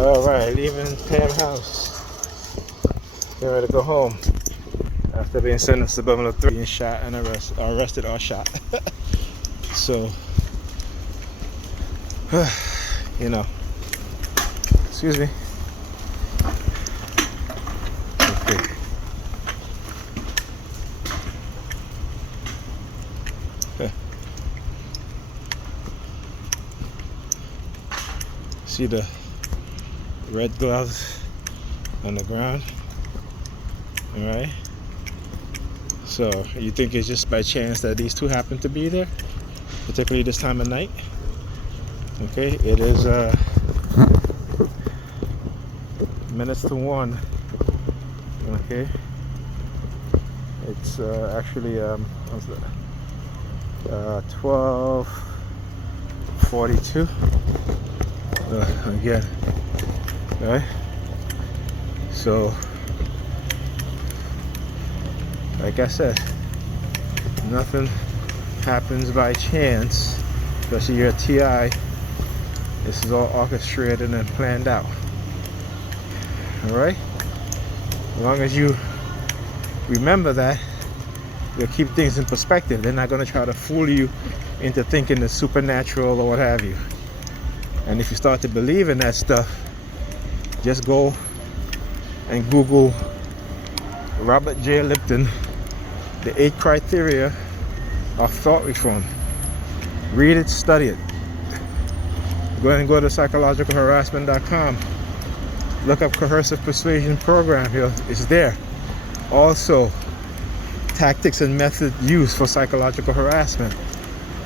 Alright, leaving Pam house. Getting ready to go home. After being sent to Subliminal 3 and shot and arrested or shot. So, you know. Excuse me. Okay. See the red gloves on the ground? Alright. So you think it's just by chance that these two happen to be there, particularly this time of night? Okay, it is minutes to 1. Okay, it's actually 12:42. Again, right? So, like I said, nothing happens by chance, especially your TI. This is all orchestrated and planned out. Alright? As long as you remember that, you'll keep things in perspective. They're not going to try to fool you into thinking it's supernatural or what have you. And if you start to believe in that stuff, just go and Google Robert J. Lipton, the 8 criteria of thought reform. Read it, study it. Go ahead and go to psychologicalharassment.com. Look up Coercive Persuasion Program here. It's there. Also, tactics and method used for psychological harassment.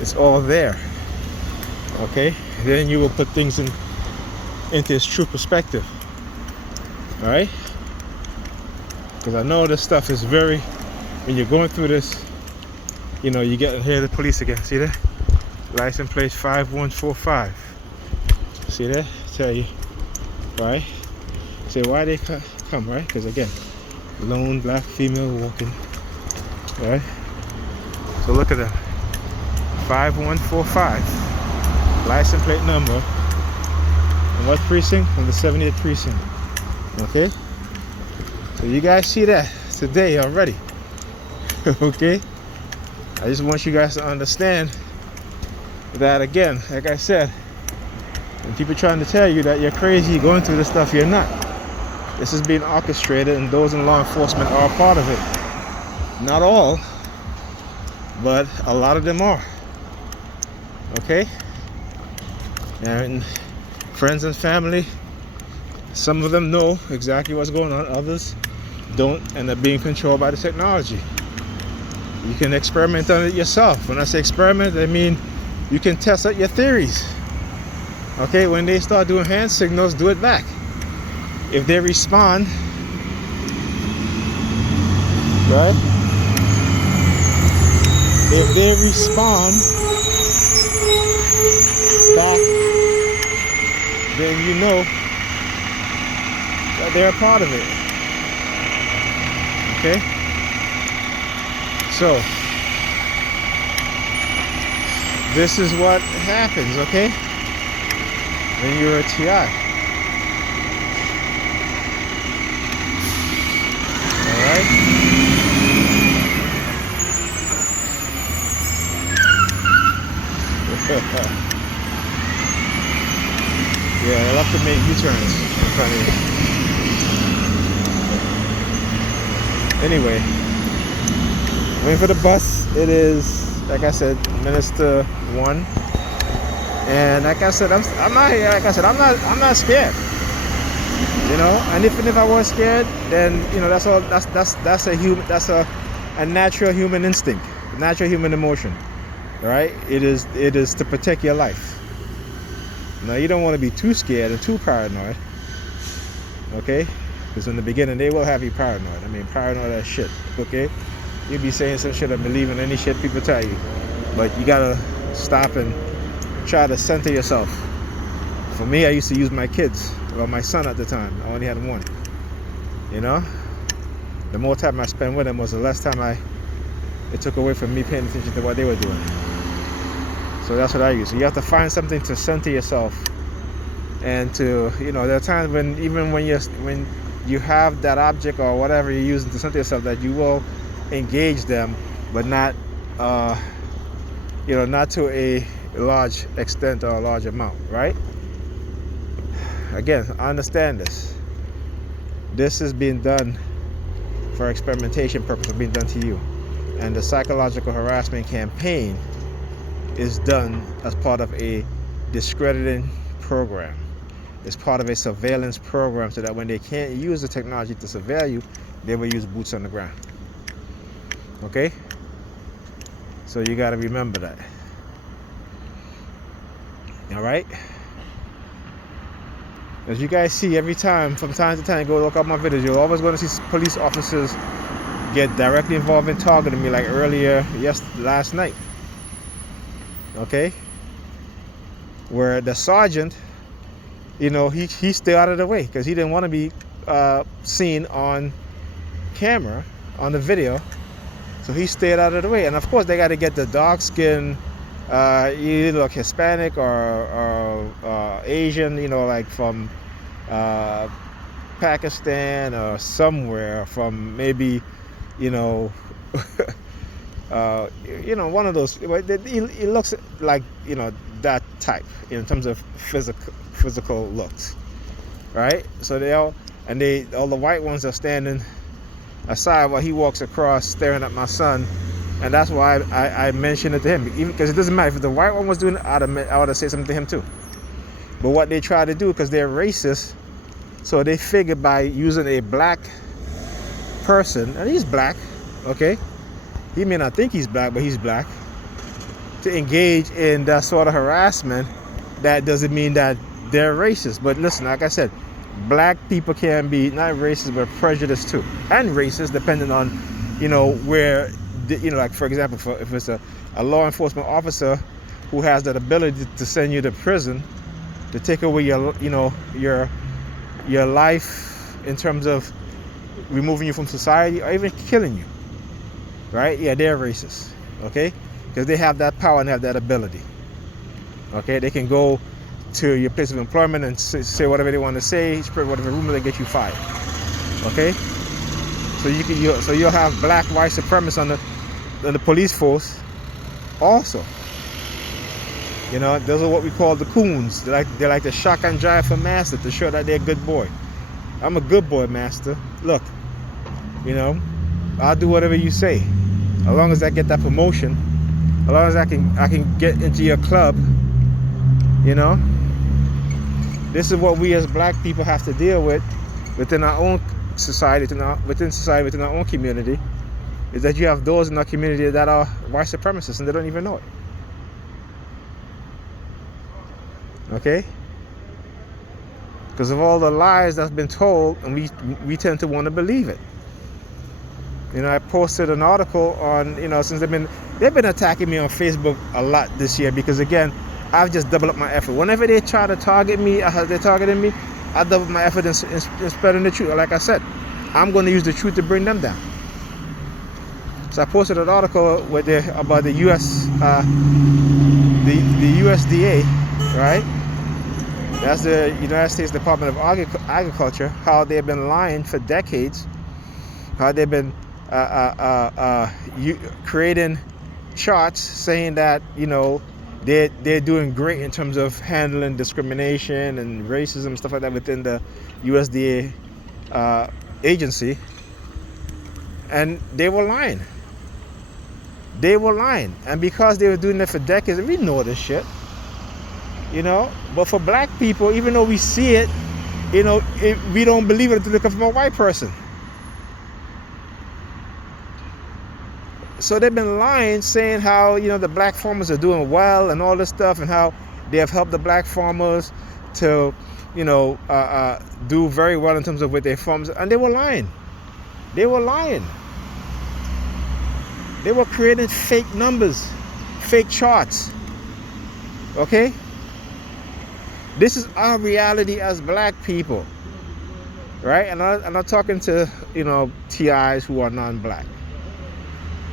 It's all there. Okay? Then you will put things into its true perspective. Alright? Because I know this stuff is very, when you're going through this, you know, you get here the police again. See that? License plate 5145. See that? Tell you. Right? Say why they come, right? Because again, lone black female walking. Right? So look at them. 5145. License plate number. And what precinct? From the 70th precinct. Okay? So you guys see that today already. Okay? I just want you guys to understand that, again, like I said, when people trying to tell you that you're crazy going through this stuff, you're not. This is being orchestrated, and those in law enforcement are a part of it. Not all, but a lot of them are. Okay? And friends and family, some of them know exactly what's going on, others don't, and are being controlled by the technology. You can experiment on it yourself. When I say experiment, I mean you can test out your theories. Okay, when they start doing hand signals, do it back. If they respond, right? If they respond back, then you know that they're a part of it. Okay? So, this is what happens, okay? When you're a TI. Alright? Yeah, I love to make U-turns in front of you. Anyway, waiting for the bus. It is, like I said, minutes to 1. And like I said, I'm not here. Like I said, I'm not scared. You know, and even if I was scared, then you know that's a natural human instinct, natural human emotion. All right, it is to protect your life. Now you don't want to be too scared and too paranoid. Okay, because in the beginning they will have you paranoid. I mean, paranoid as shit. Okay, you'll be saying some shit and believing any shit people tell you, but you gotta stop and try to center yourself. For me, I used to use my kids, well, my son at the time. I only had one. You know, the more time I spent with them was the less time it took away from me paying attention to what they were doing. So that's what I use. You have to find something to center yourself And to, there are times when even when you have that object or whatever you're using to center yourself, that you will engage them, but not not to a large extent or a large amount, right? Again, I understand this. This is being done for experimentation purposes, being done to you. And the psychological harassment campaign is done as part of a discrediting program. It's part of a surveillance program, so that when they can't use the technology to surveil you, they will use boots on the ground. Okay? So you got to remember that. All right? As you guys see, every time, from time to time, go look up my videos, you're always going to see police officers get directly involved in targeting me, like last night. Okay? Where the sergeant, he stayed out of the way because he didn't want to be seen on camera, on the video. So he stayed out of the way. And of course, they got to get the dark skin, either like Hispanic or Asian, like from Pakistan or somewhere, from maybe, one of those. It looks like, that type in terms of physical looks, right? So all the white ones are standing aside while he walks across, staring at my son. And that's why I mentioned it to him, even because it doesn't matter if the white one was doing it, I would have said something to him too. But what they try to do, because they're racist, so they figure by using a black person, and he's black, okay? He may not think he's black, but he's black, to engage in that sort of harassment. That doesn't mean that they're racist. But listen, like I said, black people can be not racist, but prejudiced too, and racist, depending on, where, like for example, if it's a law enforcement officer who has that ability to send you to prison, to take away your life in terms of removing you from society or even killing you, right? Yeah, they're racist, okay? Because they have that power and have that ability, okay? They can go to your place of employment and say whatever they want to say, spread whatever rumor, and get you fired, okay? So you'll have black white supremacists on the police force also. Those are what we call the coons. They're like the shotgun drive for master, to show that they're a good boy. I'm a good boy, master. Look, I'll do whatever you say, as long as I get that promotion, as long as I can get into your club. This is what we as black people have to deal with within our own society, within our own community, is that you have those in our community that are white supremacists and they don't even know it. Okay? Because of all the lies that's been told, and we tend to want to believe it. I posted an article on, since they've been attacking me on Facebook a lot this year, because again, I've just doubled up my effort. Whenever they try to target me, they're targeting me, I double my effort in spreading the truth. Like I said, I'm going to use the truth to bring them down. So I posted an article about the the USDA, right? That's the United States Department of Agriculture. How they've been lying for decades. How they've been creating charts saying that they're doing great in terms of handling discrimination and racism, stuff like that, within the USDA agency. And they were lying. And because they were doing that for decades, and we know this shit, but for black people, even though we see it, we don't believe it until it comes from a white person. So they've been lying, saying how, the black farmers are doing well and all this stuff, and how they have helped the black farmers to, do very well in terms of with their farms. And they were lying. They were creating fake numbers, fake charts. Okay? This is our reality as black people. Right? And I'm not talking to, TIs who are non-black.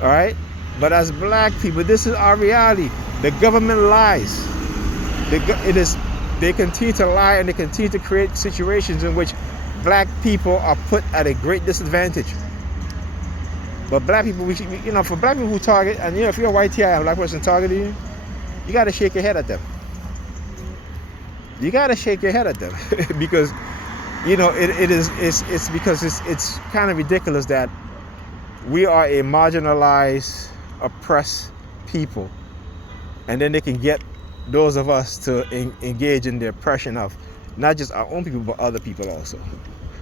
All right? But as black people, this is our reality. The government lies. It is they continue to lie, and they continue to create situations in which black people are put at a great disadvantage. But black people, for black people who target, and if you're a white TI and a black person targeting you, you got to shake your head at them. You got to shake your head at them because it's because it's kind of ridiculous that we are a marginalized, oppressed people, and then they can get those of us to engage in the oppression of not just our own people but other people also.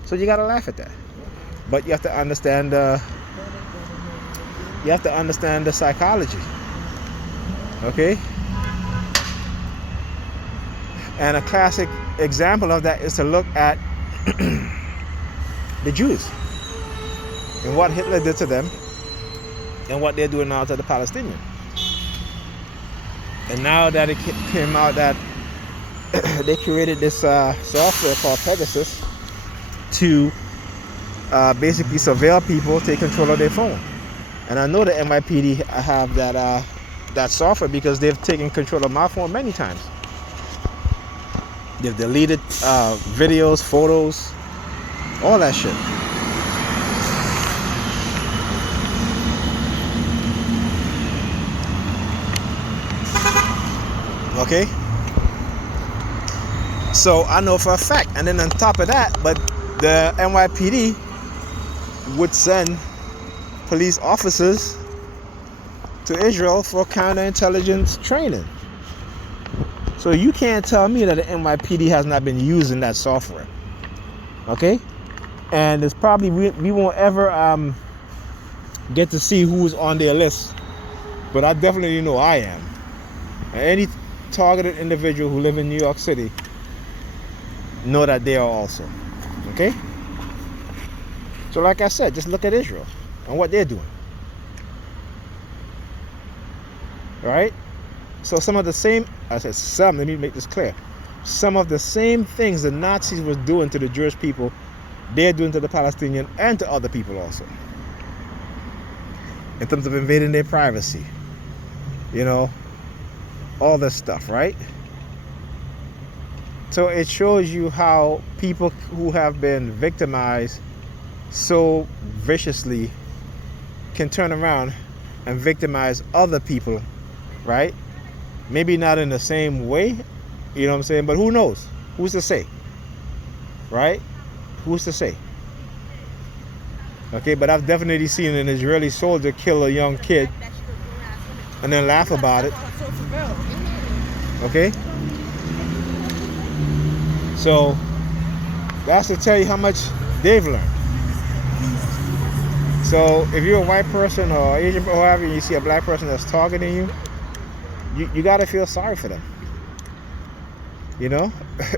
So you got to laugh at that, but you have to understand the psychology. Okay. And a classic example of that is to look at the Jews and what Hitler did to them and what they're doing now to the Palestinians. And now that it came out that they created this software called Pegasus to basically surveil people, take control of their phone. And I know the NYPD have that software because they've taken control of my phone many times. They've deleted videos, photos, all that shit. Okay? So I know for a fact. And then on top of that, but the NYPD would send police officers to Israel for counterintelligence training. So you can't tell me that the NYPD has not been using that software. Okay? And it's probably, we won't ever get to see who's on their list. But I definitely know I am. And any targeted individual who live in New York City know that they are also. Okay? So like I said, just look at Israel and what they're doing. Right? So some of the same, I said some, let me make this clear. Some of the same things the Nazis were doing to the Jewish people, they're doing to the Palestinian and to other people also. In terms of invading their privacy. All this stuff, right? So it shows you how people who have been victimized so viciously can turn around and victimize other people, right? Maybe not in the same way, you know what I'm saying? But who knows? Who's to say? Right? Who's to say? Okay, but I've definitely seen an Israeli soldier kill a young kid and then laugh about it. Okay? So that's to tell you how much they've learned. So if you're a white person or Asian or whatever, and you see a black person that's targeting you, you got to feel sorry for them.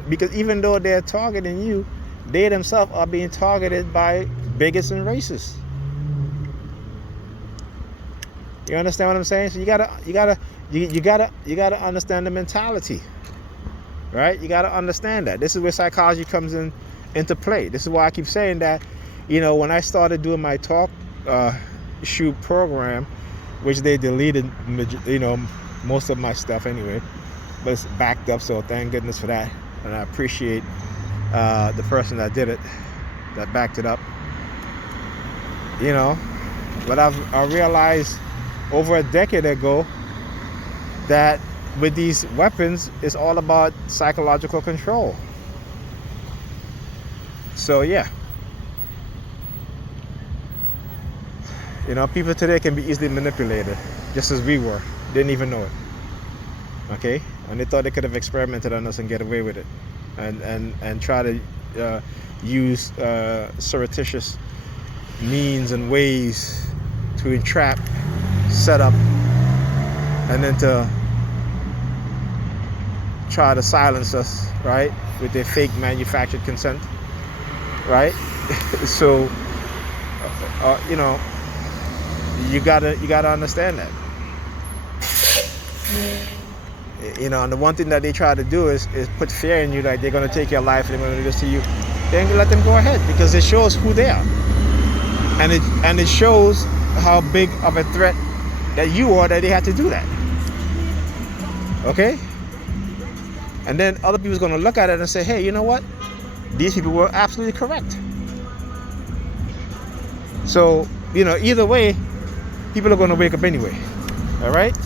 Because even though they're targeting you, they themselves are being targeted by bigots and racists. You understand what I'm saying? So you gotta understand the mentality, right? You gotta understand that. This is where psychology comes into play. This is why I keep saying that. When I started doing my talk shoot program, which they deleted, most of my stuff anyway, but it's backed up, so thank goodness for that. And I appreciate the person that did it, that backed it up. But I realized over a decade ago that with these weapons, it's all about psychological control. So yeah. People today can be easily manipulated, just as we were. Didn't even know it. Okay? And they thought they could have experimented on us and get away with it. And try to use surreptitious means and ways to entrap, set up, and then to try to silence us, right? With their fake manufactured consent. Right? So, you gotta understand that. And the one thing that they try to do is put fear in you, like they're gonna take your life, they're gonna do this to you. Then let them go ahead, because it shows who they are, and it shows how big of a threat that you are that they had to do that. Okay? And then other people's going to look at it and say, hey, you know what? These people were absolutely correct. So, either way, people are going to wake up anyway. All right?